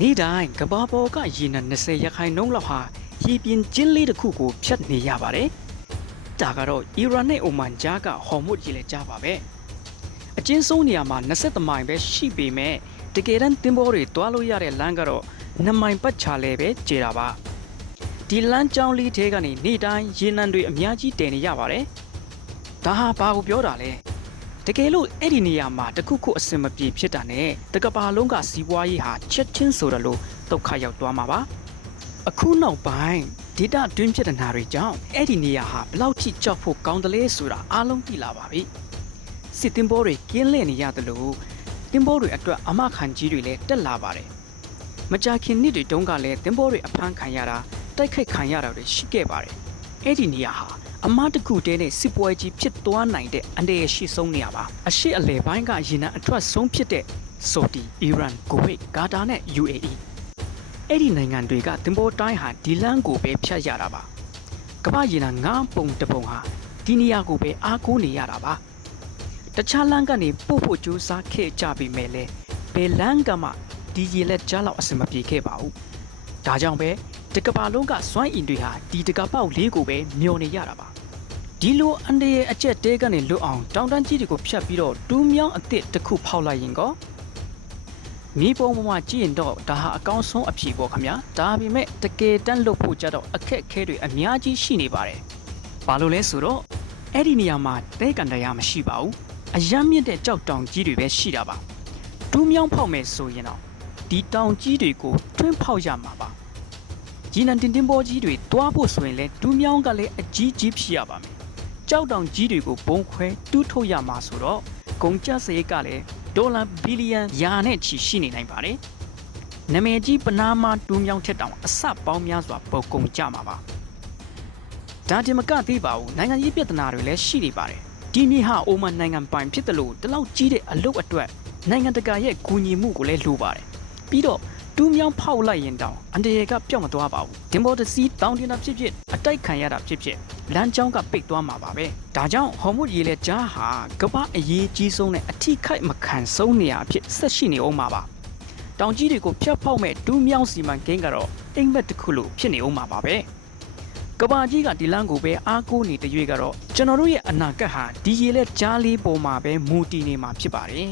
နေ့တိုင်းကဘာပေါ်ကရေနံ20 ရာခိုင်နှုန်းလောက်ဟာရေပြင်ကျင်းလေးတစ်ခုကိုဖြတ်နေရပါတယ်။ဒါကတော့အီရန်နဲ့အိုမန်ကြားကဟော်မုတ်ရေလဲကြားပါပဲ။အကျဉ်းဆုံးနေရာမှာ20မိုင်ပဲရှိပေမဲ့တကယ်တမ်းတင်ဘောတွေတွားလို့ရတဲ့လမ်းကတော့2မိုင်ပတ်ချာလဲပဲကျေတာပါ။ဒီလမ်းကြောင်းလေးထဲကနေနေ့တိုင်းရေနံတွေအများကြီးတည်နေရပါတယ်။ဒါဟာဘာကိုပြောတာလဲ။တကယ်လို့အဲ့ဒီနေရာမှာတခုခုအစင်မပြေဖြစ်တာနဲ့တကဘာလုံးကစီးပွားရေးဟာချက်ချင်းဆိုတော့လို့ဒုက္ခရောက်သွားမှာပါအခုနောက်ပိုင်းဒေတာတွင်းဖြစ်တဲ့နာတွေကြောင့်အဲ့ဒီနေရာဟာဘလောက်ထိကြောက်ဖို့ကောင်းတယ်လဲဆိုတာအားလုံးသိလာပါပြီစစ်တင်ဘောတွေကင်းလဲနေရတယ်လို့တင်ဘောတွေအတွက်အမခံကြီးတွေလည်းတက်လာပါတယ်မကြာခင်နှစ်တွေတုန်းကလည်းတင်ဘောတွေအဖမ်းခံရတာတိုက်ခိုက်ခံရတာတွေရှိခဲ့ပါတယ်အဲ့ဒီနေရာဟာအမတခုတည်းနဲ့စစ်ပွဲကြီးဖြစ်သွားနိုင်တဲ့အန္တရာယ်ရှိဆုံးနေရပါအရှိအလဲပိုင်းကရေနံအထွက်ဆုံးဖြစ်တဲ့ဆော်ဒီအီရန်ကူဝိတ်ကာတာနဲ့ UAE အဲ့ဒီနိုင်ငံတွေကတင်ပေါ်တိုင်းဟာဒီလန်ကိုပဲဖြတ်ရတာပါကမ္ဘာရေနံ9ပုံတပုံဟာဒီနေရာကိုပဲအားကိုးနေရတာပါတခြားလန်ကနေပို့ဖို့ကြိုးစားခဲ့ကြပြီမဲ့လေဘယ်လန်ကမှဒီရေလက်ကြားလောက်အဆင်မပြေခဲ့ပါဘူးဒါကြောင့်ပဲတကဘာလုံးကစွမ်းအင်တွေဟာဒီတကပေါက်လေးကိုပဲမျောနေရတာပါဒီလိုအန်တရဲ့အကျက်တဲကနေလွတ်အောင်တောင်တန်းကြီးတွေကိုဖြတ်ပြီးတော့တူးမြောင်းအစ်စ်တစ်ခုဖောက်လိုက်ရင်ကောမြေပုံပေါ်မှာကြည့်ရင်တော့ဒါဟာအကောင်းဆုံးအဖြေပေါ့ခင်ဗျာဒါပေမဲ့တကယ်တမ်းလုပ်ဖို့ကြတော့အခက်အခဲတွေအများကြီးရှိနေပါတယ်ဘာလို့လဲဆိုတော့အဲ့ဒီနေရာမှာတဲကန်တရားမရှိပါဘူးအယမ်းမြင့်တဲ့ကြောက်တောင်ကြီးတွေပဲရှိတာပါတူးမြောင်းဖောက်မယ်ဆိုရင်တော့ဒီတောင်ကြီးတွေကိုတွင်းဖောက်ရမှာပါရေနံတင်တင်ဘောကြီးတွေတွားဖို့ဆိုရင်လည်းတူးမြောင်းကလည်းအကြီးကြီးဖြစ်ရပါမယ်ကြောက်တောင်ကြီးတွေကိုဘုံခွဲတူးထုတ်ရမှာဆိုတော့ကုန်ကျစရိတ်ကလည်းဒေါ်လာဘီလီယံရာနဲ့ချီရှိနေနိုင်ပါတယ်။နာမည်ကြီးပနားမာတူးမြောင်းထက်တောင်အဆပေါင်းများစွာပုံကုန်ကြမှာပါ။ဒါတင်မကသေးပါဘူးနိုင်ငံရေးပြဿနာတွေလည်းရှိနေပါတယ်။ဒီမြေဟာအိုမန်နိုင်ငံပိုင်ဖြစ်တယ်လို့တလောက်ကြီးတဲ့အလုပ်အတွက်နိုင်ငံတကာရဲ့ကူညီမှုကိုလည်းလိုပါတယ်။ပြီးတော့တူးမြောင်းဖောက်လိုက်ရင်တောင်အန်တရယ်ကပျောက်မသွားပါဘူးဒင်ဘော်တစီတောင်းတင်တာဖြစ်ဖြစ်အတိုက်ခံရတာဖြစ်ဖြစ်လမ်းကြောင်းကပိတ်သွားမှာပါပဲဒါကြောင့်ဟော်မုတ်ရေလက်ကြားဟာကမ္ဘာအရေးကြီးဆုံးနဲ့အထိခိုက်မခံဆုံးနေရအဖြစ်ဆက်ရှိနေအောင်ပါတောင်ကြီးတွေကိုဖျက်ဖောက်မဲ့တူးမြောင်းစီမံကိန်းကတော့အိမ်မက်တစ်ခုလိုဖြစ်နေအောင်ပါပဲကမ္ဘာကြီးကဒီလမ်းကိုပဲအားကိုးနေတဲ့ရွေးကတော့ကျွန်တော်တို့ရဲ့အနာဂတ်ဟာဒီရေလက်ကြားလေးပေါ်မှာပဲမူတည်နေမှာဖြစ်ပါတယ်